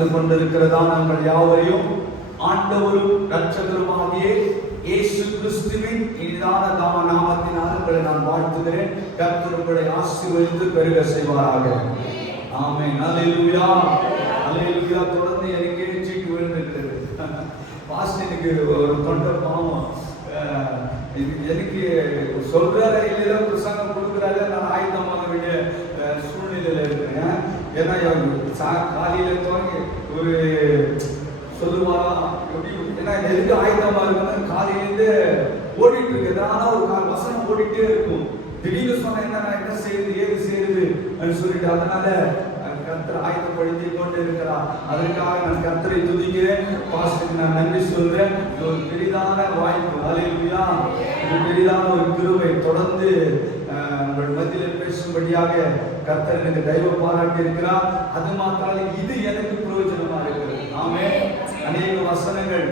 கலந்து கொண்டிருக்கிறதா நாங்கள் யாவரையும் ஆண்டவரும் இரட்சகருமாகிய இயேசு கிறிஸ்துவின் இனிதான நாமத்தினால் உங்களை நான் வாழ்த்துகிறேன். கர்த்தர் உங்களை ஆசீர்வதித்து பெருக செய்வாராக. ஆமென். அல்லேலூயா, அல்லேலூயா. தொடர்ந்து எனக்கு சீட்டு விழுந்திருக்கிறது. பாஸ்டருக்கு ஒரு தொண்டை பாவம் எனக்கு சொல்றாரு இல்லையா, பிரசங்கம் கொடுக்குறாரு, நான் ஆயுதமாக வேண்டிய சூழ்நிலையில இருக்கிறேன். ஏன்னா காலையில துவங்கி ஒரு சொல்லுவாரா எப்படி, ஏன்னா எதுக்கு ஆயுதமா இருக்குன்னு காலையிலேருந்து ஓடிட்டு இருக்கு. ஆனா ஒரு வசனம் ஓடிட்டே இருக்கும். திடீர்னு சொன்ன என்ன செய்யுது ஏது செய்யுது அப்படின்னு சொல்லிட்டு, அதனால கர்த்தர் ஆயுதப்படுத்தி கொண்டு இருக்கிறார். அதற்காக நான் கர்த்தரை துதிக்கிறேன். பாஸ்டருக்கு நான் நன்றி சொல்றேன். இது ஒரு பெரிதான வாய்ப்பு. அல்லேலூயா. இது பெரிதான ஒரு கிருபை. தொடர்ந்து உங்கள் மத்தியில் பேசும்படியாக கர்த்தர் எனக்கு தெய்வ பாராட்டி இருக்கிறார். அது மாத்திரம் இது எனக்கு பிரயோஜனமா இருக்கிறது. ஆமென். அநேக வசனங்கள்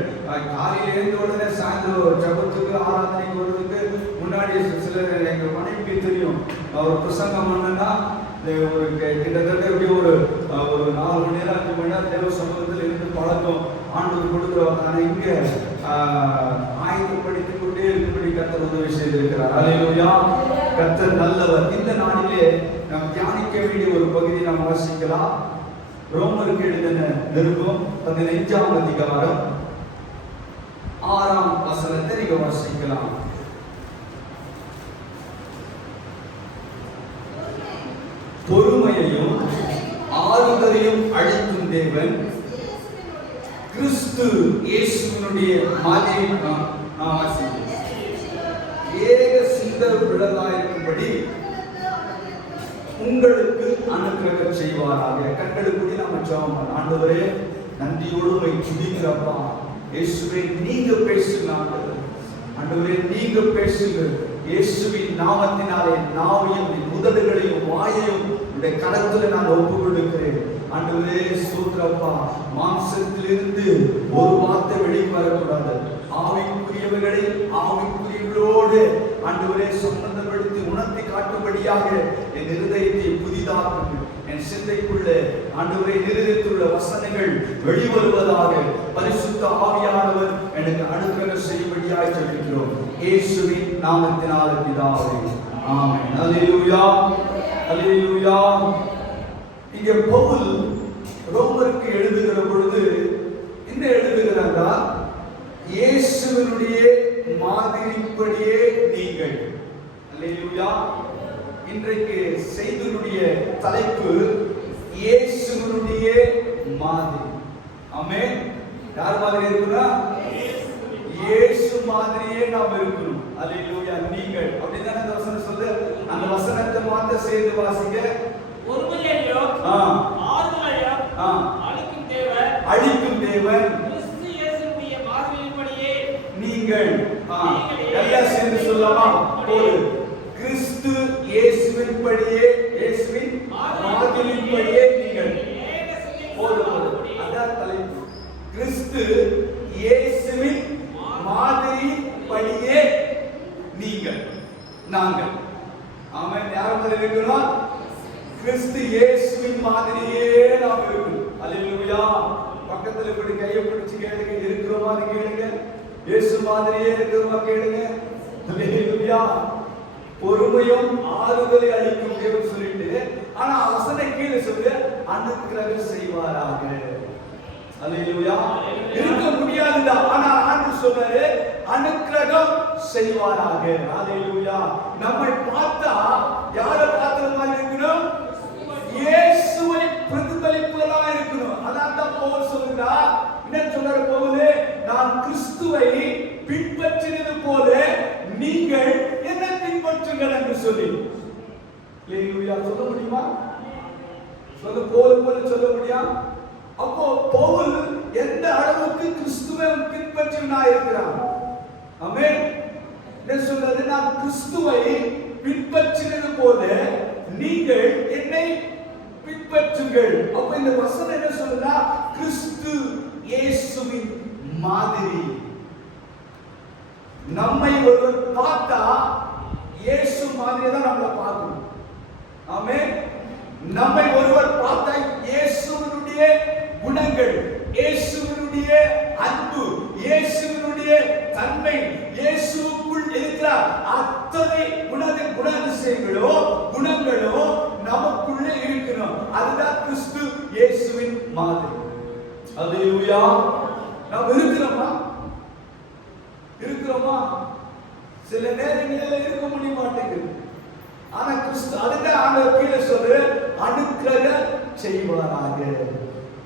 காலையில் எழுந்த உடனே சாயந்தரம் ஜபத்துக்கு ஆராதனைக்கு வருவதற்கு முன்னாடி சிலர் எங்க மனைவிக்கு தெரியும். அவர் பிரசங்கம் பண்ணா ஒரு கிட்டத்தட்ட எப்படி ஒரு 4 மணி நேரம் 5 மணி நேரம் தேவ சமூகத்தில் இருந்து பழக்கம் ஆண்டவர் கொடுக்கிறவர். ஆனால் இங்க ஆயுதப்படுத்திக் கொண்டே இருக்கும்படி கர்த்தர் உதவி செய்திருக்கிறார். அல்லேலூயா. கர்த்தர் நல்லவர். இந்த நாளிலே நாம் தியானிக்க வேண்டிய ஒரு பகுதியை நாம் வாசிக்கலாம். ரோமருக்கு எழுதின நிருபம் 15ஆம் அதிகாரம் 6ஆம் வசனத்தை நீங்க வாசிக்கலாம். பொறுமையையும் ஆறுதலையும் அளிக்கும் தேவன் கிறிஸ்து இயேசுவினுடைய மாதிரியை ஏக சிந்த விழலாயிருக்கும்படி உங்களுக்கு அனுக்கிரகம் செய்வாராக. கண்களுக்குடி நாம ஜெபம் பண்ண. ஆண்டவரே, நன்றியோடு உம்மை துதிக்கிறப்பா. இயேசுவே, நீங்க பேசுங்க. ஆண்டவரே, நீங்க பேசுங்க. இயேசுவின் நாமத்தினாலே நாவையும் உதடுகளையும் வாயையும் உடைய கரத்துல நான் ஒப்பு கொடுக்கிறேன். ஆண்டவரே, ஸ்தோத்திரப்பா. மாம்சத்திலிருந்து ஒரு வார்த்தை வெளியே வரக்கூடாது. ஆவிக்குரியவர்களை ஆவிக்குரியவர்களோடு ஆண்டவரே சம்பந்தப்படுத்தி உணர்த்தி காட்டும்படியாக என் இருதயத்தை புதிதாக்குங்கள். என் சிந்தைக்குள்ள ஆண்டவரே இருதயத்துள்ள வசனங்கள் வெளிவருவதாக பரிசுத்த ஆவியானவர் எனக்கு அனுக்கிரகம் செய்யும்படியாக ஜெபிக்கிறோம். இயேசுவின் நாமத்தினாலே பிதாவே, ஆமென். அல்லேலூயா, அல்லேலூயா. இங்கே பவுல் ரோமருக்கு எழுதுகிற பொழுது என்ன எழுதுகிறாரா? இயேசுவினுடைய மாதிரிப்படியே நீங்கள். அல்லேலூயா. இன்றைக்கு செய்தியுடைய தலைப்பு இயேசுவினுடைய மாதிரி. ஆமென். யார் மாதிரி இருக்கணும்? இயேசு மாதிரியே நாம் இருக்கணும். அல்லேலூயா. நீங்கள் அப்படிதானே அந்த வசனம் சொல்லுது. அந்த வசனத்தை மாத்த சேர்ந்து வாசிங்க. பொறுமையையும் ஆறுதலையும் அளிக்கும் தேவன் கிறிஸ்து இயேசுவுடைய மாதிரியின்படியே நீங்கள். எல்லாம் சேர்ந்து சொல்லலாம். ஒரு கிறிஸ்து இயேசுவின்படியே, இயேசுவின் மாதிரியின்படியே நீங்கள். அதான் தலைப்பு. கிறிஸ்து இயேசுவின் மாதிரியின்படியே நீங்கள், நாங்கள். ஆமென். யார் மாதிரி இருக்கிறோம்? கிறிஸ்து இயேசுவின் மாதிரியே நாம் இருக்கணும். அல்லேலூயா. பக்கத்துல இப்படி கையை பிடிச்சு கேளுங்க. இருக்கிறோமான்னு கேளுங்க. இயேசு மாதிரியே இருக்கிறோமா கேளுங்க. அல்லேலூயா. பொறுமையும் ஆறுதலை அளிக்கும் தேவன் சொல்லிட்டு, ஆனா வசன கீழே சொல்லு அனுக்கிரகம் செய்வாராக. அல்லேலூயா. இருக்க முடியாதுடா, ஆனா ஆண்டவர் சொல்றாரு அனுக்கிரகம் செய்வாராக. அல்லேலூயா. நம்மை பார்த்தா யாரை பார்க்கிற மாதிரி இருக்கணும்? இயேசுவை பிரதிபலிப்பதா இருக்கணும். அதான் பவுல் சொல்றார். என்ன சொல்றாரு பவுல்? நான் கிறிஸ்துவை பின்பற்றினது போல நீங்கள் என்ன பின்பற்றுங்கள் என்று சொல்லி. அல்லேலூயா. சொல்ல முடியுமா? சொல்ல போல சொல்ல முடியும். அப்போ பவுல் எந்த அளவுக்கு கிறிஸ்துவை பின்பற்றினா இருக்கிறான்? ஆமென். என்ன சொல்றது? நான் கிறிஸ்துவை பின்பற்றினது போல நீங்கள் என்னை பின்பற்றுங்கள். அப்ப இந்த வசனம் என்ன சொல்றா? கிறிஸ்து இயேசுவின் மாதிரி. நம்மை ஒருவர் பார்த்தா இயேசு மாதிரி தான் நம்மளை பார்க்கணும். ஆமென். நம்மை ஒருவர் பார்த்தா இயேசுவினுடைய குணங்கள் குணங்கள், இயேசுவினுடைய அன்பு, இயேசுவினுடைய தன்மை, இயேசுவுக்குள் இருக்கிற அத்தனை குணாதிசயங்களோ குணங்களோ நமக்குள்ளே இருக்கணும். அதுதான் கிறிஸ்து இயேசுவின் மாதிரி. அல்லேலூயா. நாம் இருக்கிறோமா? சில நேரங்களில் இருக்க முடிய மாட்டேங்குது. ஆனா கிறிஸ்து அதுதான் ஆண்டவர் கீழே சொல்ற அனுக்கிரக செய்வாராக.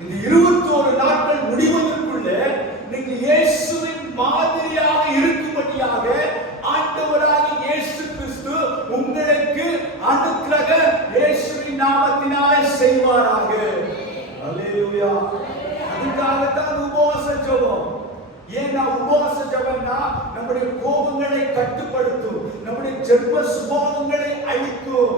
இந்த 21 நாட்கள் முடிவதற்குள்ள நீங்க இயேசுவின் மாதிரியாக இருக்கும்படியாக ஆண்டவராகிய இயேசு கிறிஸ்து உங்களுக்கு அனுக்கிரக இயேசுவின் நாமத்தினாலே செய்வாராக. அல்லேலூயா. அதுக்காகத்தான் உபவாச ஜெபம். ஏன்னா உபவாச ஜெபம்னா நம்முடைய கோபங்களை கட்டுப்படுத்தும், நம்முடைய ஜென்ம சுபாவங்களை அழிக்கும்,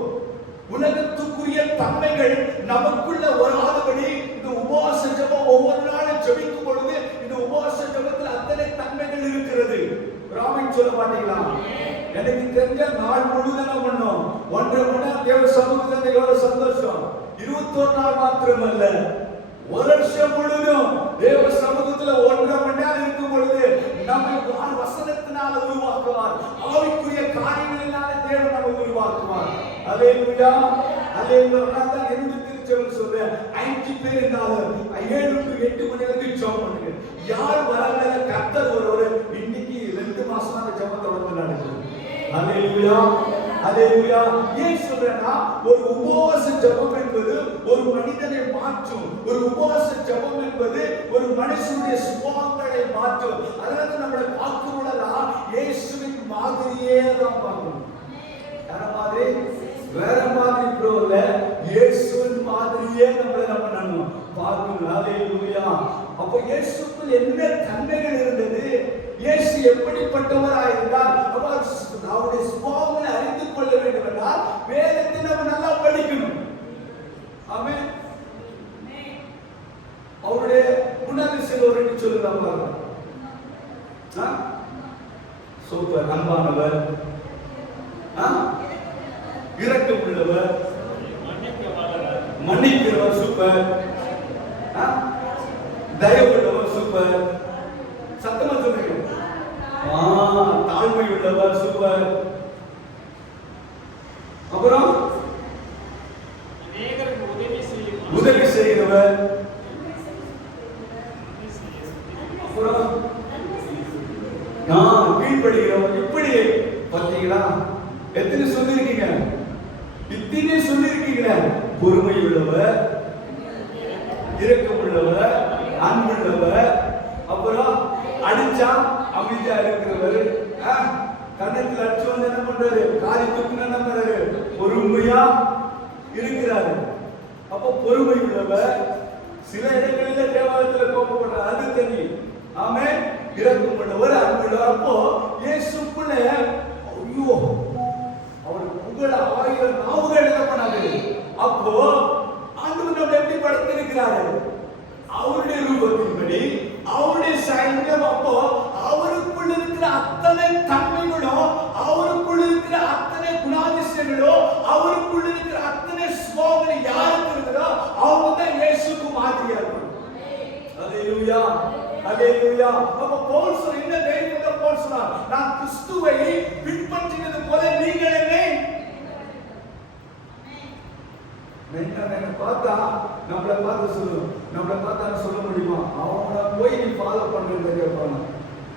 உலகத்துக்குரிய தன்மைகள் நமக்குள்ள வராதபடி இந்த உபவாச ஜெபம் ஒவ்வொரு நாளும் ஜெபிக்கும் பொழுது இந்த உபவாச ஜெபத்தில் அத்தனை தன்மைகள் இருக்கிறது. ராமன் சொல்ல மாட்டீங்களா? எனக்கு தெரிஞ்ச நாள் முழுவதும் பண்ணோம் 1.5 மணி நேரம் தேவ சமூகத்தில் எவ்வளவு சந்தோஷம். 21 நாள் மாத்திரமல்ல, ஒரு வருஷம் முழுவதும் தேவ சமூகத்துல 1.5 மணி நேரம் இருக்கும் பொழுது நம்மை வசனத்தினால உருவாக்குவார், ஆவிக்குரிய காரியங்களினால தேவன் நம்மை உருவாக்குவார். அல்லேலூயா. அல்லேலூயா. நான் என்னுடைய திருச்சபையில் சொல்றேன், 5 பேர் இருந்தாலும் 7 to 8 மணி வரைக்கும் ஜெபம் பண்ணுங்க. யார் வரல கர்த்தர் ஒருவர் இன்னைக்கு 2 மாசமா அந்த ஜெபத்தை வந்து நடக்குது. அல்லேலூயா. அல்லேலூயா. ஏன் சொல்றேன்னா ஒரு உபவாச ஜெபம் என்பது ஒரு மனிதனை மாற்றும். ஒரு உபவாச ஜெபம் என்பது ஒரு மனுஷனுடைய சுபாவங்களை மாற்றும். அதனால நம்மளை பார்க்கிறோம்லாம் இயேசுவின் மாதிரியே தான் பார்க்கணும். யார மாதிரி? வேற மாதிரி இல்ல, இயேசுவின் மாதிரியே நம்ம பண்ணணும், பார்க்கணும். அல்லேலூயா. அப்ப இயேசுக்குள் என்ன தன்மைகள் இருந்தது, இயேசு எப்படிப்பட்டவராக இருந்தார், அவருடைய சுபாவங்களை அறிந்து கொள்ள வேண்டும் என்றால் வேதத்தை நம்ம நல்லா படிக்கணும். ஆமென். அவருடைய குணாதிசயம் ஒரு ரெண்டு சொல்லுங்க பாருங்க. சூப்பர். அன்பானவர், இரக்கம் உள்ளவர், மன்னிக்கிறவர், சூப்பர். தயவு உள்ளவர், சூப்பர். சத்தமா சொல்லுங்க. தாழ்மை உள்ளவர், சூப்பர். அப்புறம் உதவி செய்கிறவர், அப்புறம் கீழ்படுகிறவர். இப்படி பார்த்தீங்களா? எத்தனை சொல்லிருக்கீங்க? இத்தனை சொல்லிருக்கீங்க. பொறுமை உள்ளவர், இரக்கம் உள்ளவர், அன்புள்ளவர், அப்புறம் அடிச்சா அமைதியா இருக்கிறவர், கண்ணத்தில் அடிச்சு வந்து என்ன பண்றாரு, காரியத்துக்கு என்ன பண்றாரு, பொறுமையா இருக்கிறாரு. அப்போ பொறுமை உள்ளவர். சில இடங்களில் தேவாலயத்தில் கோபப்படுறார், அது தனி. ஆமென். இரக்கம் உள்ளவர், அன்புள்ளவர். அப்போ இயேசுக்குள்ள ஐயோ அவர் புகழ 1000 நாவுகள் என்ன பண்ணாரு. அப்போ ஆண்டவர் நம்மை எப்படி படைத்திருக்கிறாரு, அவருடைய ரூபத்தின்படி, அவருடைய சாயல்கள். அப்போ அவருக்குள்ள இருக்கிற அத்தனை தன்மைகளும், அவருக்குள்ள இருக்கிற அத்தனை குணாதிசயங்களும், அவருக்குள்ள இருக்கிற அத்தனை சுபாவங்கள் யாருக்கு இருக்குதோ அவங்க தான் இயேசுக்கு மாதிரியா இருக்கும். அல்லேலூயா. அல்லேலூயா. அப்ப பவுல் சொல்ற இந்த தைரியத்தை பவுல் சொன்னார், நான் கிறிஸ்துவை பின்பற்றினது போல நீங்கள் என்னை பார்த்தா நம்மளை பார்த்து சொல்லணும். நம்மளை பார்த்தா சொல்ல முடியுமா? அவங்கள போய் நீ ஃபாலோ பண்றது கேட்பாங்க.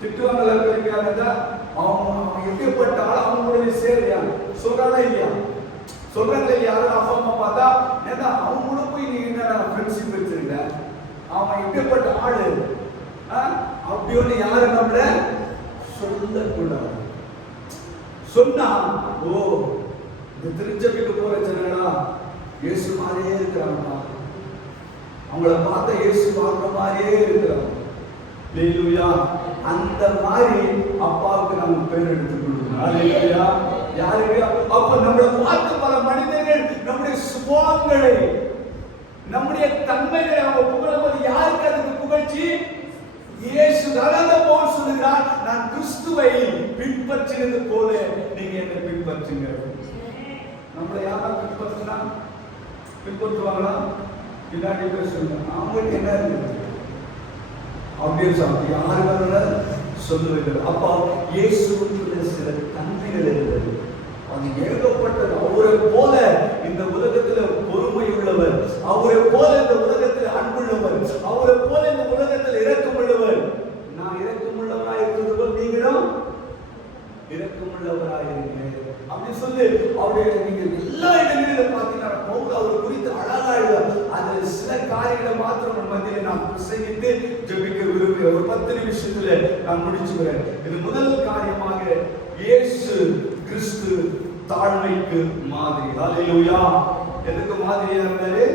திட்டுவாங்களா இருக்கிறாங்க. அவங்க எப்படிப்பட்டாலும் அவங்களுடைய சேரையா சொல்றாங்களா இல்லையா? சொல்றாங்களா யாரும் அப்பா அம்மா பார்த்தா ஏன்னா அவங்கள போய் நீ என்ன ஃப்ரெண்ட்ஷிப் வச்சிருக்க, அவன் எப்படிப்பட்ட ஆளு அப்படி ஒண்ணு யாரும் நம்மள சொல்லக்கூடாது. சொன்னா ஓ இந்த திருச்சபைக்கு போற ஜனங்களா இயேசு மாதிரியே இருக்கிறாங்க, அவங்கள பார்த்த இயேசு பார்க்குற மாதிரியே இருக்கிறாங்க. அல்லேலூயா. அந்த மாதிரி அப்பாவுக்கு நம்ம பேர் எடுத்துக் கொடுக்கணும். அல்லேலூயா. யாருக்கு? அப்ப நம்மளை பார்த்து பல மனிதர்கள் நம்முடைய சுபாவங்களை, நம்முடைய தன்மைகளை அவங்க புகழும்போது யாருக்கு அதுக்கு புகழ்ச்சி? இயேசு. அதான் பவுல் சொல்லுகிறார், நான் கிறிஸ்துவை பின்பற்றினது போல நீங்க என்னை பின்பற்றுங்க. நம்மளை யாரா பின்பற்றினா பின்பற்றுவாங்களா? பின்னாடி பேர் சொல்லுங்க. அவங்களுக்கு என்ன இருக்கு? அப்படின்னு யாரு வர சொல்லுவது. அப்பா இயேசுவுக்குள்ள சில தன்மைகள் இருந்தது, அது ஏகப்பட்டது. அவரை போல இந்த உலகத்துல பொறுமை உள்ளவர், அவரை போல இந்த உலகத்தில் அன்புள்ளவர், அவரை போல இந்த உலகத்தில் இரக்கமுள்ளவர். நான் இரக்கமுள்ளவராய் இருக்கிறது போல் நீங்களும் இரக்கமுள்ளவராயிருங்க அப்படி சொல்லி அவருடைய நீங்க எல்லா இடங்களிலும் பார்த்தீங்கன்னா பவுல் அவர் குறித்து அழகா எழுதுவார். அதுல சில காரியங்களை மாத்திரம் மத்தியில நான் பிரசங்கித்து ஜெபிக்க விரும்புகிறேன். ஒரு 10 நிமிஷத்துல நான் முடிச்சுக்கிறேன். இது முதல் காரியமாக இயேசு கிறிஸ்து தாழ்மைக்கு மாதிரி. ஹல்லேலூயா. எதுக்கு மாதிரியா இருந்தாரு?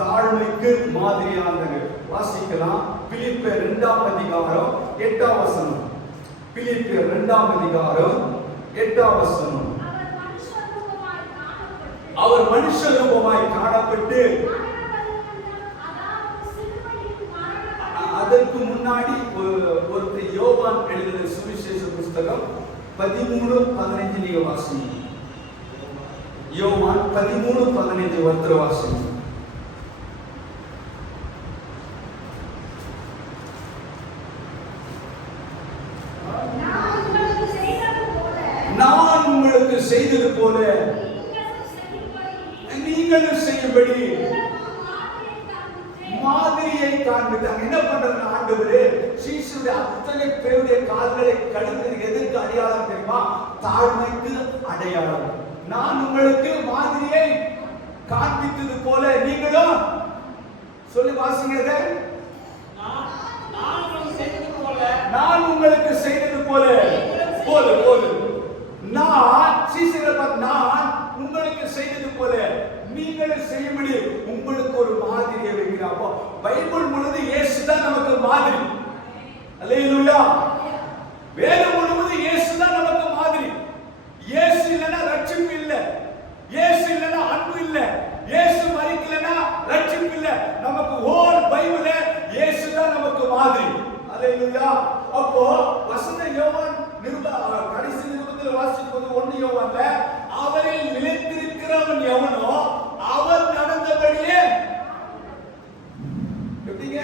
தாழ்மைக்கு மாதிரியா இருந்தாங்க. வாசிக்கலாம். பிலிப்பியர் 2ஆம் அதிகாரம் 8ஆம் வசனம். பிலிப்பியர் 2ஆம் அதிகாரம் 8ஆம் வசனம். அவர் மனுஷ ரூபமாய் காணப்பட்டு, அதற்கு முன்னாடி ஒரு யோவான் எழுதின சுவிசேஷ புஸ்தகம் 13:15 நீங்க வாசிங்க. யோவான் 13:15 ஒருத்தர் வாசிங்க. நான் உங்களுக்கு செய்தது போல நீங்களும் செய்யும்படி மாதிரியை காண்பித்தாங்க. என்ன பண்றாங்க ஆண்டவரே? சீஷருடைய அத்தனை பேருடைய கால்களை கழுவுறதுக்கு எதற்கு அடையாளம் தெரியுமா? தாழ்மைக்கு அடையாளம். நான் உங்களுக்கு மாதிரியை காண்பித்தது போல நீங்களும் சொல்லி வாசிங்க. நான் உங்களுக்கு செய்தது போல நான் சீஷர்களை பார்த்து நான் உங்களுக்கு செய்தது போல நீங்களும் செய்யும்படி உங்களுக்கு ஒரு மாதிரியை வைக்கிறார். அப்போ பைபிள் முழுவதும் இயேசு தான் நமக்கு மாதிரி. அல்லேலூயா. வேதம் முழுவதும் இயேசு தான் நமக்கு மாதிரி. இயேசு இல்லைன்னா ரட்சிப்பு இல்லை, இயேசு இல்லைன்னா அன்பு இல்லை, இயேசு மரிக்கலைன்னா ரட்சிப்பு இல்லை. நமக்கு ஹோல் பைபிளே இயேசு தான் நமக்கு மாதிரி. அல்லேலூயா. அப்போ வசன யோவான் கடைசி நிருபத்தில் வாசிக்கும்போது 1 யோவான்ல அவரில் நிலைத்திருக்கிறவன் எவனோ அவர் நடந்தபடியே, எப்படிங்க?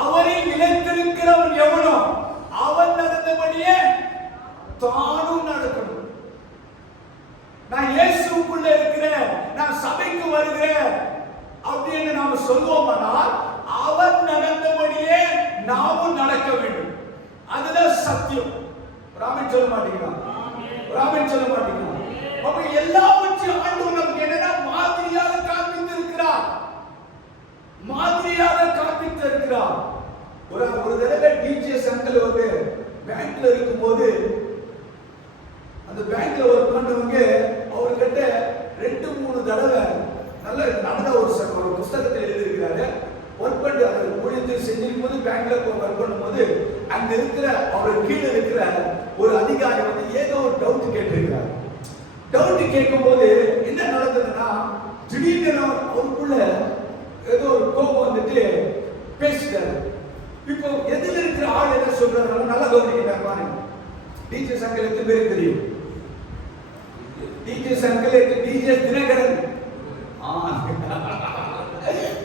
அவரில் நிலைத்திருக்கிறவன் எவனோ அவன் நடந்தபடியே தானும் நடக்கணும். நான் இயேசுக்குள்ள இருக்கிறேன், நான் சபைக்கு வருகிறேன் அப்படின்னு நாம சொல்லுவோமானால் அவன் நடந்தபடியே நாமும் நடக்க வேண்டும். அதுதான் சத்தியம். ராமன் சொல்ல மாட்டீங்களா? ராமன் சொல்ல மாட்டீங்களா? அப்ப எல்லாவற்றையும் ஆண்டவர் நமக்கு என்னன்னா மாதிரியாக காண்பித்து இருக்கிறார், மாதிரியாக காண்பித்து இருக்கிறார். ஒரு தடவை டிஜிஎஸ் அங்கிள் வந்து பேங்க்ல இருக்கும்போது அந்த பேங்க்ல ஒர்க் பண்ணவங்க அவர்கிட்ட 2-3 தடவை நல்ல நடந்த ஒரு புஸ்தகத்தில் எழுதியிருக்கிறாரு. ஒர்க் பண்ணி அந்த ஊழியத்தை செஞ்சிருக்கும் போது பேங்க்ல ஒர்க் பண்ணும்போது அங்க இருக்கிற அவர் கீழே இருக்கிற ஒரு அதிகாரி வந்து ஏதோ ஒரு டவுட் கேட்டிருக்கிறார். டவுட் கேட்கும் போது என்ன நடந்ததுன்னா திடீர்னு அவருக்குள்ள ஏதோ ஒரு கோபம் வந்துட்டு பேசிட்டாரு. இப்போ எதிர இருக்கிற ஆள் என்ன சொல்றாரு நல்லா கவனிக்கிறார் பாருங்க. டிஜிஎஸ் அங்கிள் எத்தனை பேருக்கு தெரியும்? DGS uncle DGS Dhinakaran.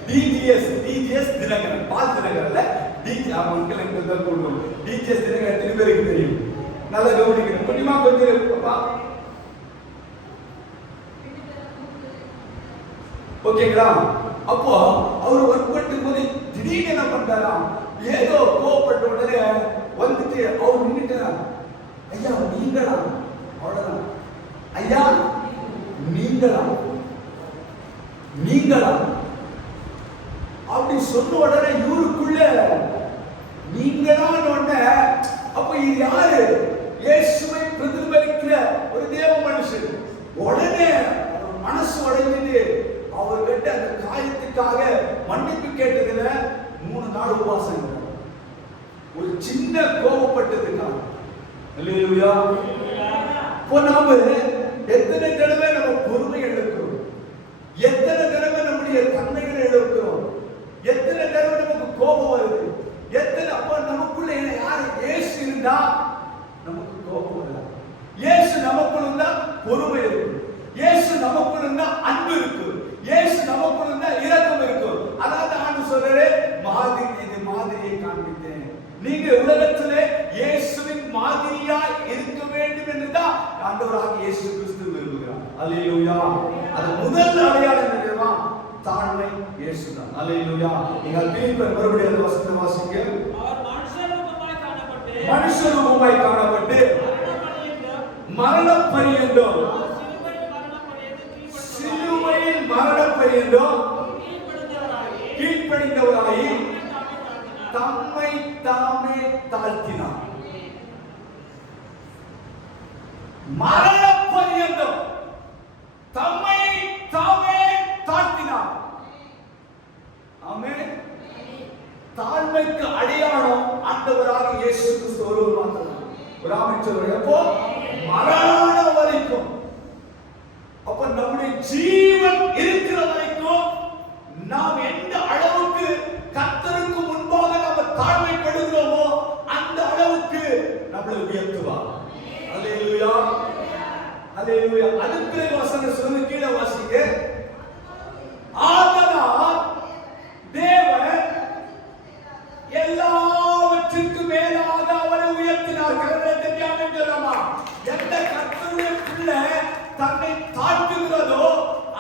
DGS Dhinakaran Paul தினகரன்ல அங்கிள் அங்கிள் தான் சொல்லுவோம். டிஜிஎஸ் தினகரன் எத்தனை பேருக்கு தெரியும்? நல்லா கவனிக்கணும். கொஞ்சமா கொஞ்சம் பாப்பா. ஓகேங்களா? அப்போ அவர் ஒர்க் பண்ணும் போது திடீர்னு என்ன பண்றாராம், ஏதோ கோபப்பட்ட உடனே வந்துட்டு அவர் நின்னுட்டார். ஐயா நீங்களா? அவ்வளவுதான். ஐயா நீங்களா அப்படி சொன்ன உடனே இவருக்குள்ள நீங்களான உடனே அப்ப இது யாரு? இயேசுவை பிரதிபலிக்கிற ஒரு தேவ மனுஷன். உடனே மனசு உடைஞ்சிட்டு அவர்கிட்ட அந்த காயத்துக்காக மன்னிப்பு கேட்டதுல 3 நாள் உபவாசம். ஒரு சின்ன கோபப்பட்டதுக்காக. அல்லேலூயா. இப்போ நாம எத்தனை தடவை நம்ம பொறுமை இழக்கிறோம், எத்தனை தடவை நம்முடைய தன்மைகளை இழக்கிறோம், எத்தனை தடவை நமக்கு கோபம் வருது, எத்தனை அப்ப நமக்குள்ள யாரு இயேசு இருந்தா நமக்கு கோபம் வரல, இயேசு நமக்குள்ள இருந்தா பொறுமை இருக்கு, இயேசு நமக்குள்ள இருந்தா அன்பு இருக்கு, இயேசு நமக்குள்ள இருந்தா இரக்கம் இருக்கு. அதாவது ஆண்டு சொல்றாரு மாதிரி இது அல்லேலூயா. நீங்கள் பிலிப்பியர் மறுபடியும் அந்த வசனத்தை வாசிங்க. அவர் மனுஷரூபமாய் காணப்பட்டு மரண பரியந்தம் சிலுவையில் மரண பரியந்தம் கீழ்ப்படிந்தவராகி தம்மை தாமே தாழ்த்தினார். மரண பரியந்தம் தம்மை தாமே தாழ்த்தினார். ஆமென். தாழ்மைக்கு அடையாளம் ஆண்டவராக இயேசு கிறிஸ்து ஒருவர் மாத்திரம். ஒரு அமைச்சர் எப்போ மரண வரைக்கும், அப்ப நம்முடைய ஜீவன் இருக்கிற வரைக்கும் நாம் எந்த அளவுக்கு கர்த்தருக்கு முன்பாக நம்ம தாழ்மைப்படுகிறோமோ அந்த அளவுக்கு நம்மளை உயர்த்துவார். அல்லேலூயா, அல்லேலூயா. அடுத்த வசனம் சொல்லுங்க, கீழே வாசிங்க. ஆதலால் தேவன் எல்லாவற்றுக்கும் மேலாக அவரை உயர்த்தினார். கர்த்தரை தியானம் செய்யலாமா? எந்த கர்த்தருடைய பிள்ளை தன்னை தாழ்த்துகிறதோ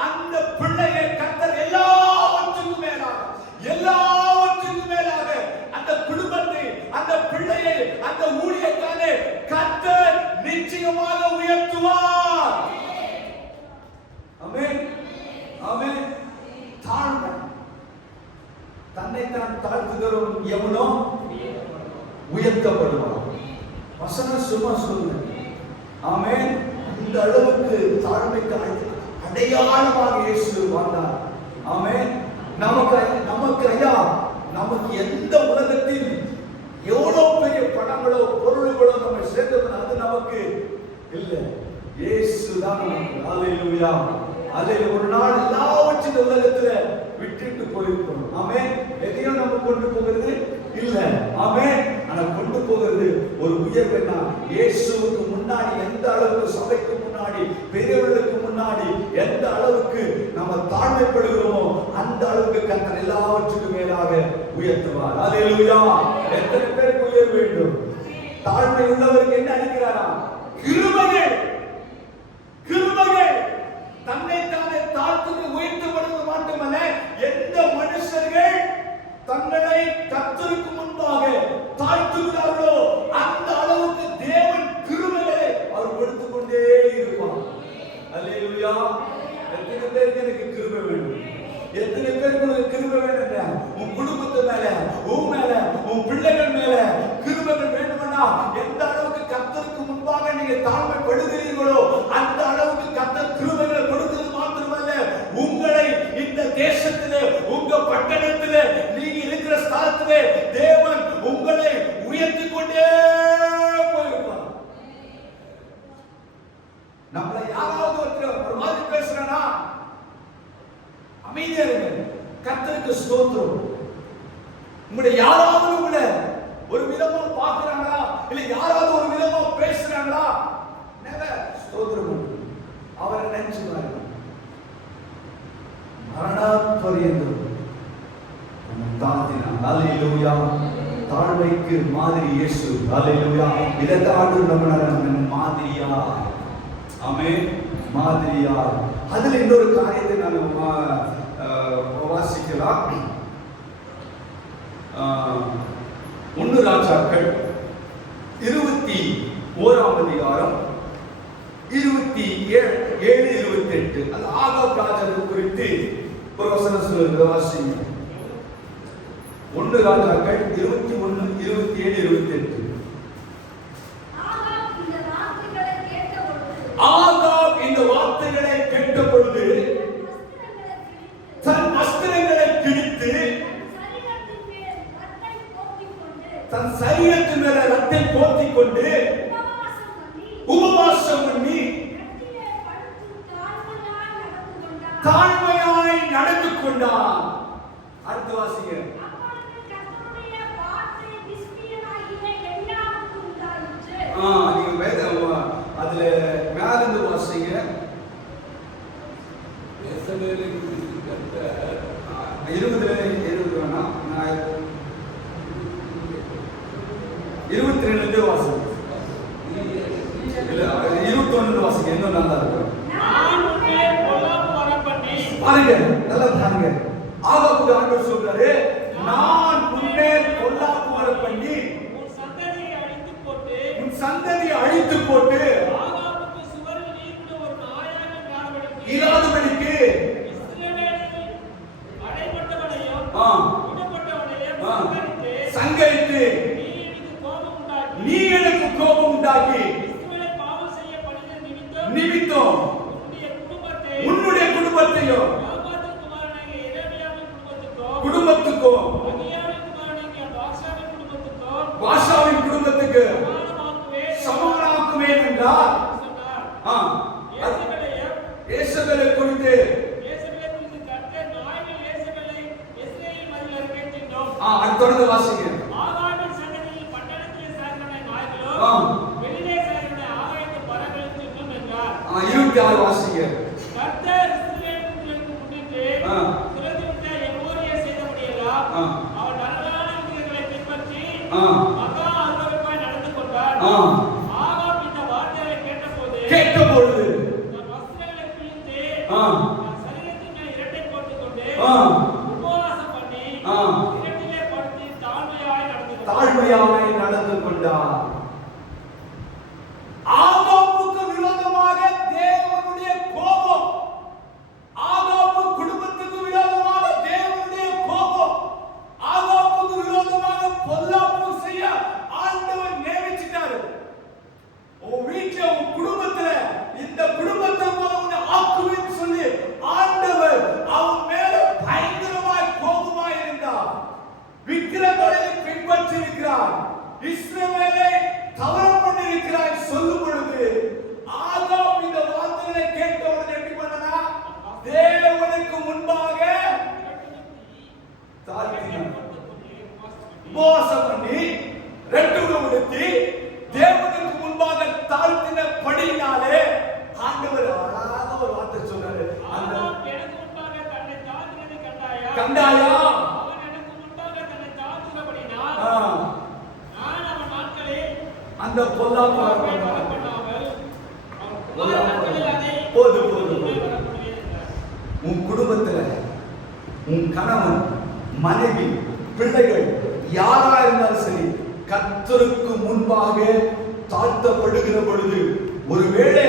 அந்த பிள்ளையை கர்த்தர் எல்லாவற்றுக்கும் மேலாக அந்த குடும்பத்தை, அந்த பிள்ளையை, அந்த ஊழியக்காரனை கர்த்தர் நிச்சயமாக உயர்த்துவார். ஆமென், ஆமென். தாழ்மை, தன்னைத்தான் தாழ்த்துகிறவன் எவனோ உயர்த்தப்படுவான். வசனம் சும்மா சொல்லுங்க. ஆமென். இந்த அளவுக்கு தாழ்மைக்கு அடையாளமாக இயேசு வாழ்ந்தார். ஆமென். நமக்கு ஐயா, நமக்கு எந்த உலகத்தில் எவ்வளவு பெரிய பணங்களோ பொருள்களோ நம்ம சேர்ந்தது அது நமக்கு இல்லை. இயேசு தான் நமக்கு. அல்லேலூயா. அதில் ஒரு நாள் எல்லாவற்றையும் உலகத்துல விட்டுட்டு போயிருக்கோம். ஆமென். எதையும் நம்ம கொண்டு போகிறது இல்ல. ஆமென். ஆனா கொண்டு போகிறது ஒரு உயர்வை தான். இயேசுவுக்கு முன்னாடி எந்த அளவுக்கு, சபைக்கு முன்னாடி, பெரியவர்களுக்கு முன்னாடி எந்த அளவுக்கு நம்ம தாழ்மைப்படுகிறோமோ அந்த அளவுக்கு கர்த்தர் எல்லாவற்றுக்கும் மேலாக உயர்த்துவார். அல்லேலூயா. எத்தனை பேருக்கு உயர் வேண்டும்? தாழ்மை உள்ளவருக்கு என்ன அளிக்கிறாரா? கிருபைகள். தன்னை தானே தாழ்த்துக்கு உயர்த்தப்படுவது மட்டுமல்ல, எந்த மனுஷர்கள் தங்களை கர்த்தருக்கு முன்பாக தாழ்த்துகிறார்களோ அந்த அளவுக்கு தேவன் கிருபைகளை அவர் கொடுத்து கொண்டே இருப்பார். அல்லேலூயா. எத்தனை பேருக்கு எனக்கு கிருபை வேண்டும்? எத்தனை பேருக்கு உங்களுக்கு கிருபை வேண்டும்? உன் குடும்பத்து மேல, உன் மேல, உன் பிள்ளைகள் மேல கிருபைகள் வேண்டும்னா எந்த அளவுக்கு கர்த்தருக்கு முன்பாக நீங்க தாழ்மைப்படுகிறீர்களோ அந்த அளவுக்கு கர்த்தர் கிருபைகளை கொடுக்கிறது மாத்திரமல்ல, உங்களை இந்த தேசத்திலே, உங்க பட்டணத்திலே, நீங்க இருக்கிற ஸ்தலத்திலே தேவன் உங்களை உயர்த்தி கொண்டே போயிருப்பார். நம்மள யாராவது ஒரு மாதிரி பேசுறனா அமைதியா இருங்க. கர்த்தருக்கு ஸ்தோத்திரம். உங்களை யாராவது உங்களை ஒரு விதமா பார்க்கறாங்களா, இல்ல யாராவது ஒரு விதமா பேசுறாங்களா, நெவர் ஸ்தோத்திரம். அவரை நினைச்சு பாருங்க. மரணபரியந்தம் தாழ்த்தினார். அல்லேலூயா. தாழ்மைக்கு மாதிரி இயேசு. அல்லேலூயா. இதற்காக நம்ம மாதிரியா. ஆமென். மாதிரியா. அதுல இன்னொரு காரியத்தை நான் வாசிக்கலாம். 1 ராஜாக்கள் 21ஆம் அதிகாரம் 27, 28. அந்த ஆகாப் ராஜாவை குறித்து ஒரு வசனம் சொல்லுகிறது. வாசிங்க. 1 ராஜாக்கள் 21, 27, 28. ஆகாப் இந்த வார்த்தைகளை கேட்ட பொழுது தன் வஸ்திரங்களை கிழித்து தன் சரீரத்தின் மேல ரத்தை போர்த்திக் கொண்டு உபவாசம் பண்ணி தாழ்மையாய் நடந்து கொண்டான். அடுத்த வாசிங்க. நீங்க அதுல மேல இருந்து வாசிங்க. 20 வேணாம், 22 வாசிங்க. இல்ல 21 வாசிங்க. இன்னும் நல்லா இருக்கும். பாருங்க, நல்லா பாருங்க. ஆகாபுக்கு ஆண்டவர் உண்டாக்கி இஸ்ரவேலை பாவம் செய்ய பண்ணின நிமித்தம் உன்னுடைய குடும்பத்தையும் யோவாபின் குமாரனாகிய எரேமியாவின் குடும்பத்துக்கும் அகியாவின் குமாரனாகிய பாஷாவின் குடும்பத்துக்கு சமானமாக்குவேன் என்றார். சொன்னார். இயேசுவை குறித்து கர்த்தர் நாயில் இயேசுவை இஸ்ரவேல் மதில் அருகே சென்றோம். தொடர்ந்து வாசிங்க. ஆகாபின் சந்ததியில் பட்டணத்திலே சேர்ந்தவனை நாய்களும் வெளியிலே சேர்ந்தவனை ஆகாயத்து பறவைகளும் தின்னும் என்றார். 26 வாசிங்க. கர்த்தர் இஸ்ரவேலுக்கு முன்னிட்டு துரத்திவிட்ட எமோரியை செய்தபடியெல்லாம் அவன் நரகலான விதிகளை பின்பற்றி மகா அருவருப்பாய் நடந்து கொண்டார். ஆகாப் இந்த வார்த்தைகளை கேட்டபொழுது தன் வஸ்திரங்களை கிழித்து தன் சரீரத்தின் மேல் இரட்டை போட்டுக்கொண்டு உபவாசம் பண்ணி இரட்டிலே படுத்து தாழ்மையாய் நடந்து கொண்டார். ஆகாபுக்கு விரோதமாக தேவனுடைய கோபம், ஆகாபு குடும்பத்துக்கு விரோதமாக தேவனுடைய கோபம், ஆகாபுக்கு விரோதமாக பொல்லாப்பு செய்ய ஆண்டவர் நியமிச்சிட்டாரு. உன் வீட்டுல உன் குடும்பத்துல இந்த குடும்பத்தை உன்னை ஆக்குவேன்னு சொல்லி ஆண்டவர் அவன் மேல பயங்கரமாய் கோபமாய் இருந்தார். விக்கிரங்களை பின்பற்றி இருக்கிறார், இஸ்ரவேலை தவறு பண்ணிருக்கிறாய் சொல்லும் பொழுது ஆகாப் இந்த வார்த்தைகளை கேட்ட உடனே எப்படி பண்ணனா? தேவனுக்கு முன்பாக உபவாசம் பண்ணி ரெட்டுடம் உடுத்தி தேவனுக்கு முன்பாக தாழ்த்தின படியினாலே ஆண்டவர் அழகாக ஒரு வார்த்தை சொன்னாரு. ஆகாப் எனக்கு முன்பாக தன்னை தாழ்த்தினதை கண்டாயா? அவன் எனக்கு முன்பாக தன்னை தாழ்த்தினபடினால் நான் அவன் நாட்களில் அந்த பொல்லாப்பு உன் குடும்பத்துல உன் கணவன் மனைவி பிள்ளைகள் யாரா இருந்தாலும் சரி கர்த்தருக்கு முன்பாக தாழ்த்தப்படுகிற பொழுது ஒருவேளை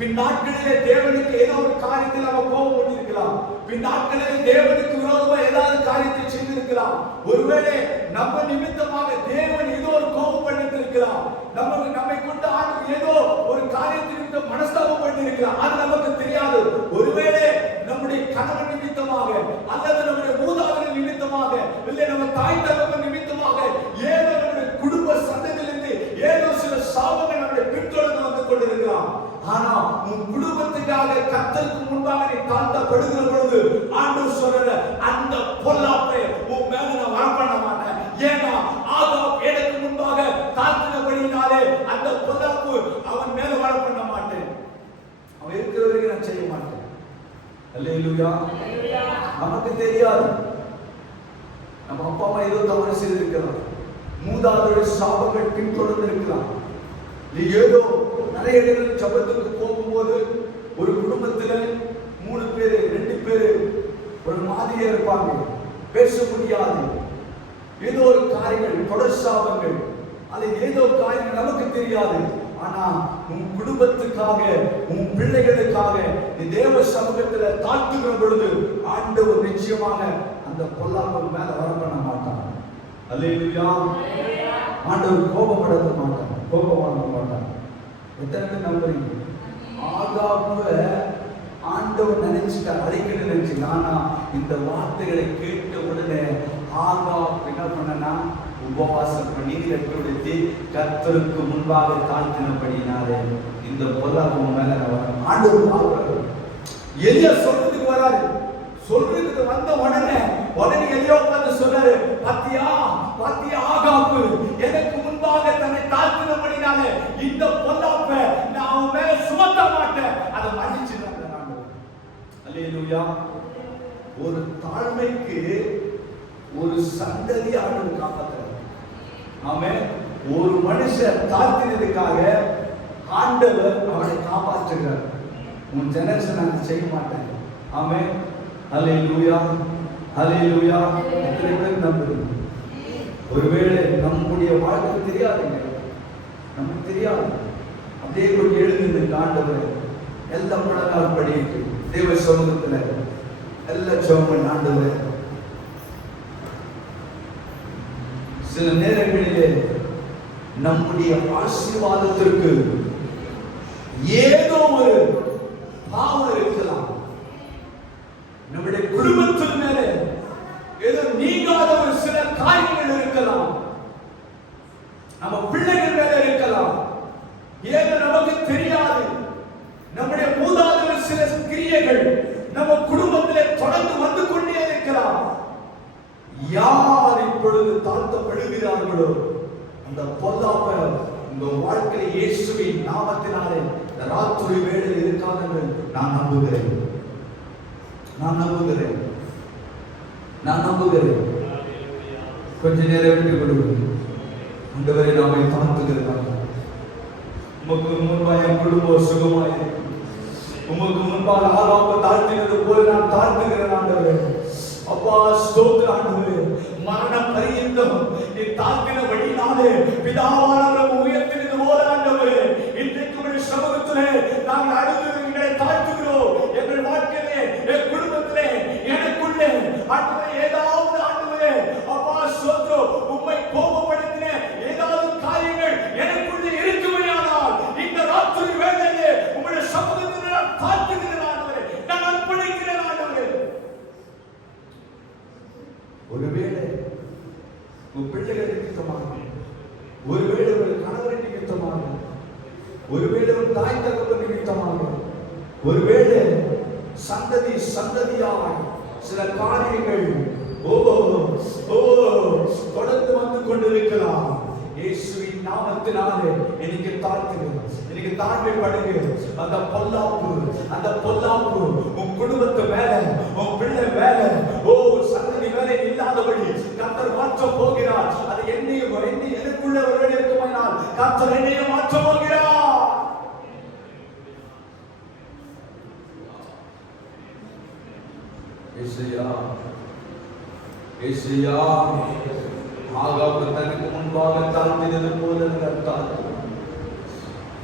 பின்னாட்களிலே தேவனுக்கு ஏதோ ஒரு காரியத்தில் நம்ம கோபம் கொண்டிருக்கலாம், பின்னாட்களிலே தேவனுக்கு விரோதமாக ஏதாவது காரியத்தை செய்திருக்கலாம், ஒருவேளை நம்ம நிமித்தமாக தேவன் ஏதோ ஒரு கோபம் பண்ணிருக்கலாம், நம்மை கொண்டு ஆண்டு ஏதோ ஒரு காரியத்திற்கு மனஸ்தாபம் பண்ணிருக்கலாம், அது நமக்கு தெரியாது. ஒருவேளை நம்முடைய கணவன் நிமித்தமாக அல்லது நம்முடைய மூதாதையர் நிமித்தமாக இல்லை நம்ம தாய் தகவல் நிமித்தமாக ஏதோ நம்முடைய குடும்ப சந்ததியிலிருந்து ஏதோ சில சாபங்கள் நம்முடைய பின்தொடர்ந்து வந்து கொண்டிருக்கலாம். ஆனா உன் குடும்பத்துக்காக கர்த்தருக்கு முன்பாக நீ தாழ்த்தப்படுகிற பொழுது ஆண்டவர் சொல்ற அந்த பொல்லாப்பை உன் மேல நான் வரப்பண்ண மாட்டேன். ஏன்னா ஆகாப் எனக்கு முன்பாக தாழ்த்தினபடினாலே அந்த பொல்லாப்பு அவன் மேல வரப்பண்ண மாட்டேன். அவன் இருக்கிற வரைக்கும் நான் செய்ய மாட்டேன். அல்லேலூயா. நமக்கு தெரியாது, நம்ம அப்பா அம்மா ஏதோ தவறு செய்திருக்கலாம், மூதாதையருடைய சாபங்கள் பின்தொடர்ந்து இருக்கலாம். நீ ஏதோ நிறைய இடங்கள் ஜபத்துக்கு போகும்போது ஒரு குடும்பத்துல 3 பேரு 2 பேரு ஒரு மாதிரியா இருப்பாங்க, பேச முடியாது, ஏதோ ஒரு காரியங்கள் தொடர் சாபங்கள், அது ஏதோ காரியங்கள் நமக்கு தெரியாது. ஆனா உன் குடும்பத்துக்காக உன் பிள்ளைகளுக்காக நீ தேவ சமூகத்துல தாழ்த்துகிற பொழுது ஆண்டவர் நிச்சயமாக அந்த பொல்லாப்பு மேல வரப்பண்ண மாட்டான். அல்லேலூயா. ஆண்டவர் கோபப்பட மாட்டான், கோபப்பட மாட்டான். எத்தனை பேர் நம்புறீங்க? ஆகாபுவை ஆண்டவர் நினைச்சிட்டார், அழைக்கணும் நினைச்சு. ஆனா இந்த வார்த்தைகளை கேட்ட உடனே ஆகாப் என்ன பண்ணனா உபவாசம் பண்ணி ரெட்டுடுத்தி கர்த்தருக்கு முன்பாக தாழ்த்தினபடினாலே இந்த பொல்லாப்பு மேல ஆண்டவர் பார்க்கிறார். எலியா சொல்றதுக்கு வராரு, சொல்றதுக்கு வந்த உடனே எலியா பார்த்து சொல்றாரு, பாத்தியா பாத்தியா ஆகாப்பு எனக்கு முன்பாக தன்னை தாழ்த்தினபடினாலே இந்த பொல்லாப்பை நான் அவன் மேல சுமத்த மாட்டேன், அதை மன்னிச்சிடுறாங்க ஆண்டவர். அல்லேலூயா. ஒரு தாழ்மைக்கு ஒரு சந்ததி ஆண்டவர் காப்பாற்றுறார். ஆமென். ஒரு மனுஷன் தாழ்த்தினதுக்காக ஆண்டவர் அவனை காப்பாற்றுகிறார். உன் ஜெனரேஷன் அதை செய்ய மாட்டேன். ஆமென். அல்லேலூயா. அல்லேலூயா. எத்தனை பேர் நம்புறீங்க? ஒருவேளை நம்முடைய வாழ்க்கை தெரியாதுங்க, நமக்கு தெரியாது, அதே கொஞ்சம் எழுந்து ஆண்டவர் எல்லாம் முழங்கால் படிட்டு தேவ சமூகத்துல எல்லாம் ஜெபம் ஆண்டவர். சில நேரங்களிலே நம்முடைய ஆசீர்வாதத்திற்கு ஏதோ ஒரு பாவம் இருக்கலாம். நம்முடைய குடும்பத்தின் மேலே ஏதோ நீங்காத ஒரு சில காரியங்கள் இருக்கலாம். நம்ம பிள்ளைகள் மேல இருக்கலாம். ஏதோ நமக்கு தெரியாது. நம்முடைய மூதாதையர் சில கிரியைகள் நம்ம குடும்பத்திலே தொடர்ந்து வந்து கொண்டே இருக்கலாம். யார் இப்பொழுது தாழ்த்தப்படுகிறார்களோ அந்த பொல்லாப்ப இந்த வாழ்க்கையில் இயேசுவின் நாமத்தினாலே இந்த ராத்திரி வேளையில் இருக்காது என்று நான் நம்புகிறேன். கொஞ்ச நேரம் விட்டுக் கொள்ளுங்கள். ஆண்டவரே, நாமை தாழ்த்துகிறோம். உமக்கு முன்பாக என் குடும்பம் சுகமாயிருக்கும். உமக்கு முன்பாக ஆகாப்ப தாழ்த்தினது போல நான் தாழ்த்துகிறேன் ஆண்டவரே. அப்பா, ஸ்தோத்திரம் ஆண்டவரே. மரண பரியந்தம் நீ தாழ்த்தின வழியினாலே பிதாவானவர் உயர்த்தினது போல ஆண்டவரே, இன்றைக்கு உடைய சமூகத்திலே நாங்கள் அழுது எங்களை தாழ்த்துகிறோம். எங்கள் வாழ்க்கையிலே, என் குடும்பத்திலே, எனக்குள்ளே ஆண்டவரே ஏதாவது ஆண்டவரே அப்பா ஸ்தோத்திரம் உம்மை கோபப்படுத்தின ஏதாவது காரியங்கள் எனக்குள்ளே இருக்குமையானால் இந்த ராத்திரி வேளையிலே உம்முடைய சமூகத்திலே நான் தாழ்த்துகிறேன் ஆண்டவரே. நான் அர்ப்பணிக்கிறேன் ஆண்டவரே. ஒருவேளை உன் பிள்ளைகள் நிமித்தமாக, ஒருவேளை உன் கணவரின் நிமித்தமாக, ஒருவேளை உன் தாய் தகப்பன் நிமித்தமாக, ஒருவேளை சந்ததியாய் சில காரியங்கள் தொடர்ந்து வந்து கொண்டிருக்கலாம். இயேசுவின் நாமத்தினாலே எனக்கு தாழ்மைப்படுகிறேன். அந்த பொல்லாப்பு உன் குடும்பத்து மேல, உன் பிள்ளை மேல, சந்ததி மேல இல்லாதபடி கர்த்தர் மாற்ற போகிறார். அது என்னையும் எனக்குள்ள ஒருவேளை இருக்குமானால் கர்த்தர் என்னையும் மாற்ற போகிறார். ஆகாப்பு தனக்கு முன்பாக தாழ்த்தினது போல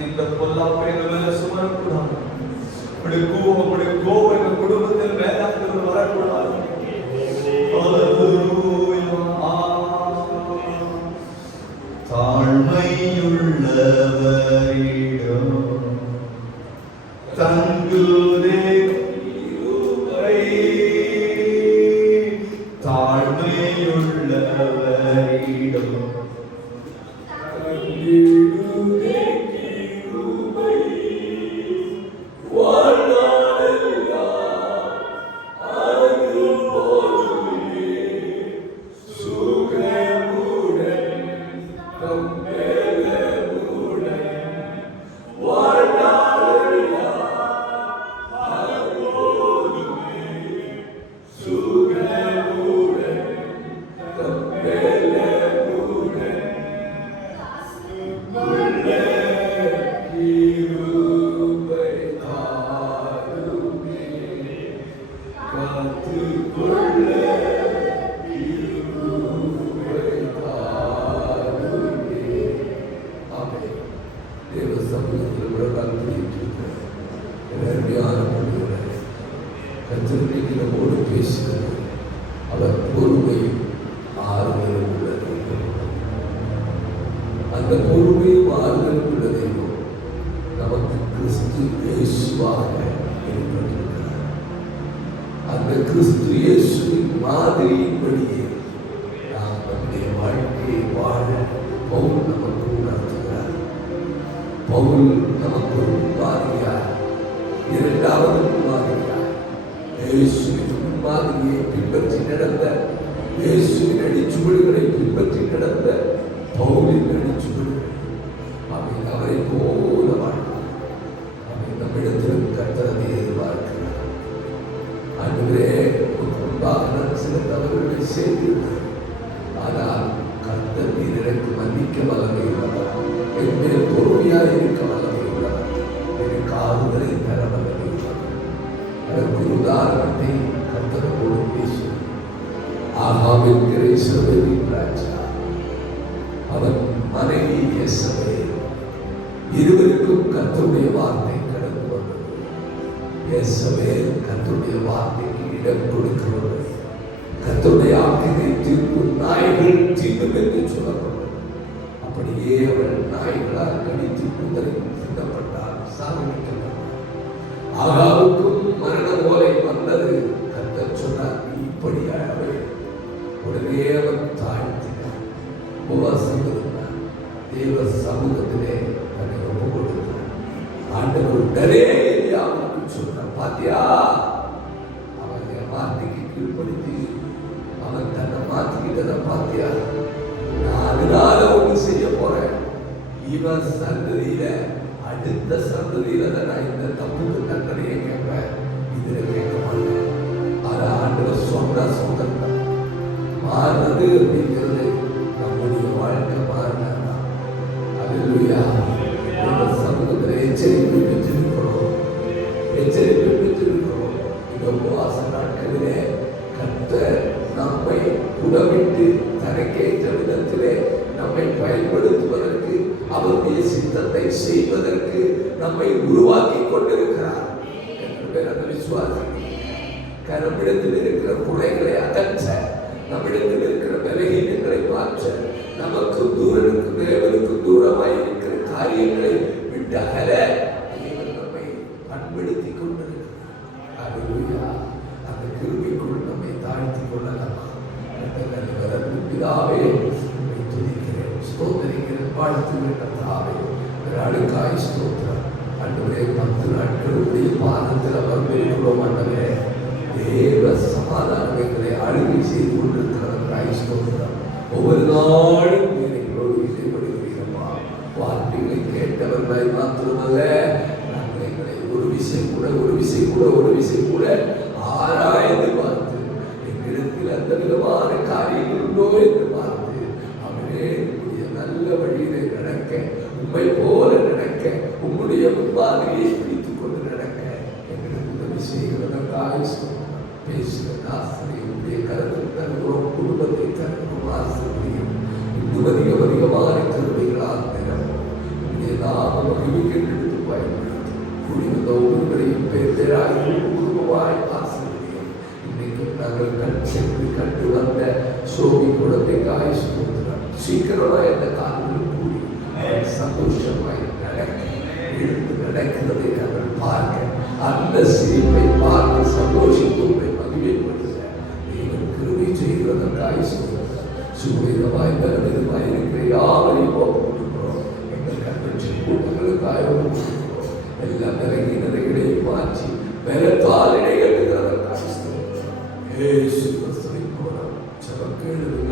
இந்த பொல்லாப்பை மேல சுமரக்கூடாது. கோபம் குடும்பத்தில் வேதாந்தங்கள் வரக்கூடாது. தாழ்மையுள்ளவரிடம் தங்குதே தாழ்மையுள்ளவரிடம் அவர் பொறுமையும் ஆறுதலும் உள்ளது. அந்த பொறுமையும் ஆறுதலும் உள்ளதை நமக்கு கிறிஸ்து இயேசுவாக ஏற்பட்டிருக்கிறார். அந்த கிறிஸ்து இயேசுவின் மாதிரியின்படியே நாம் நம்முடைய வாழ்க்கையை வாழ பவுல் நமக்கு உணர்த்துகிறார். பவுல் நமக்கு ஒரு மாதிரியார், இரண்டாவது மாதிரியார், இயேசுவின் மாதிரியை பின்பற்றி நடந்த, இயேசுவின் அடிச்சுவடுகளை பின்பற்றி நடந்த பவுலின் அடிச்சுவடுகள். அவரை போல வாழ்ந்தார். நம்மிடத்திலும் கர்த்தர் அதை எதிர்பார்க்கிறார். அன்றுவரே முன்பாக நான் சில தவறுகளை செய்திருக்கிறேன். ஆனால் கர்த்தர் நீர் எனக்கு மன்னிக்க வல்லமை உள்ளவர், என் மேல் பொறுமையாக இருக்க வல்லமை உள்ளவர், எனக்கு ஆறுதலை தர வல்லமை உள்ளவர். அதற்கு உதாரணத்தை கர்த்தரோடு பேசி ஆகாவின் இஸ்ரவேலின் ராஜா, அவன் மனைவி யேசபேல், இருவருக்கும் கர்த்தருடைய வார்த்தை கடந்து வந்தது. யேசபேல் கர்த்தருடைய வார்த்தைக்கு இடம் கொடுக்கிறவர், கர்த்தருடைய ஆக்கினை தீர்ப்பு நாய்கள் தீர்க்கும் என்று சொல்லப்பட்டது. அப்படியே அவள் நாய்களால் கடித்து குதிரை சிந்தப்பட்டார், சாகடிக்கப்பட்டார். ஆகாவுக்கும் மரண ஓலை வந்தது. கர்த்தர் சொன்னார், நீ இப்படியாகவே. உடனே அவன் தாழ்த்தினார், உபவாசம் இருந்தார், தேவ சமூகத்திலே தன்னை ஒப்பு கொடுத்தார். ஆண்டவர் உடனே எலியாவுக்கு சொன்னார், பாத்தியா, அவன் என் வார்த்தைக்கு கீழ்ப்படுத்தி அவன் தன்னை மாத்திக்கிட்டதை பாத்தியா, நான் அதனால ஒண்ணு செய்ய போறேன். இவன் சந்ததியில அடுத்த சந்ததியில தான் நான் இந்த தப்புக்கு தண்டனையை கேட்பேன், இதுல கேட்க மாட்டேன். அதை ஆண்டவர் சொன்ன மாறுறது அப்படிங்கிறது நம்முடைய வாழ்க்கை மாறினா. அல்லேலூயா. இந்த சமூகத்தில் எச்சரிக்கை பெற்றிருக்கிறோம், எச்சரிக்கை பெற்றிருக்கிறோம். இந்த உபவாச நாட்களிலே கர்த்தர் நம்மை உடவிட்டு தனக்கேற்ற விதத்திலே நம்மை பயன்படுத்துவதற்கு, அவருடைய சித்தத்தை செய்வதற்கு நம்மை உருவாக்கி கொண்டிருக்கிறார் என்று அந்த விசுவாசம். நம்மிடத்தில் இருக்கிற குறைகளை அகற்ற, நம்மிடத்தில் இருக்கிற பலகீனங்களை மாற்ற, நமக்கு தூரனுக்கு தேவனுக்கு தூரமாய் இருக்கிற காரியங்களை விட்டு அகல தேவன் நம்மை பண்படுத்தி கொண்டிருக்கிறார். அல்லேலூயா. அந்த கிருபைக்குள் நம்மை தாழ்த்தி கொள்ளலாம். பிதாவே, உம்மை துதிக்கிறேன், ஸ்தோத்திரிக்கிறேன், வாழ்த்துகிறேன். கர்த்தாவே, நாளுக்காய் ஸ்தோத்திரம். ஆண்டவரே, 10 நாட்களுடைய பாதத்தில் அமர்ந்திருக்கிறோம். ஆண்டவரே, தேவ சமாதானம் எங்களை ஆளுகை செய்து கொண்டிருக்கிறவர்களாய் ஸ்தோத்திரம். ஒவ்வொரு நாளும் எங்களோடு இடைபடுகிறீர்களா? வார்த்தைகளை கேட்டவர்களாய் மாத்திரமல்ல, நாங்கள் எங்களை ஒரு விசை கூட ஆராய்ந்து பார்த்து எங்களிடத்தில் அந்த விதமான காரியங்கள் உண்டோ என்று பார்த்து, அவரே உங்களுடைய நல்ல வழியிலே நடக்க, உம்மை போல நடக்க, உங்களுடைய முன்பாதையை பிடித்துக் கொண்டு நடக்க எங்களுக்கு உதவி செய்கிறதற்காக பேசுகிற ஆசிரியருடைய கருத்தில் தருகிறோம். குடும்பத்தை தருகிறோம். ஆசிரியர் இன்னும் அதிகமான கருவிகளால் நிரப்பும். உங்களுடைய நாம மகிழ்ச்சிகள் எடுத்து பயன்படுத்தி குடிவந்த ஒவ்வொருவரையும் பேராய் குடும்பமாய் ஆசிரியர். இன்னைக்கு நாங்கள் சென்று கண்டு வந்த சோவி குழந்தைக்காய் சுமத்துறார். சீக்கிரமாக இந்த காலத்தில் கூடி சந்தோஷமாய் நடக்க, எழுந்து நடக்கிறதை நாங்கள் பார்க்க, அந்த சிரிப்பை பார்த்து சந்தோஷத்தை மகிழ்ச்சிப்படுத்த தேவன் கிருபை செய்கிறதற்காய் சுவேதமாய் பலவிதமாய் இருக்கிற யாவரையும் ஒப்புக்கொடுக்கிறோம். எங்கள் கண்ட்சி கூட்டங்களுக்காக ஒப்புக்கொடுக்கிறோம். எல்லா நிலைகளையும் மாற்றி பலத்தால் இடைகட்டுகிறதற்காக இயேசு கிறிஸ்துவின் மூலம் ஜெபம் கேளுங்கள்.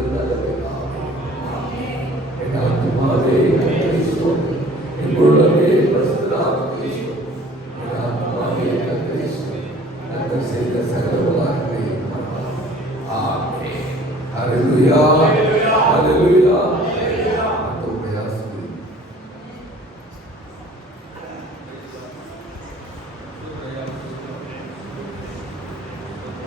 என் ஆத்துமாவே கர்த்தரை ஸ்தோத்திரி, என் உள்ளமே பரிசுத்த நாமத்தை ஸ்தோத்திரி. என் ஆத்துமாவே கர்த்தரை ஸ்தோத்திரி, கர்த்தர் செய்த சகல உபகாரங்களையும் மறவாதே. ஆமென். ஹல்லேலூயா, ஹல்லேலூயா.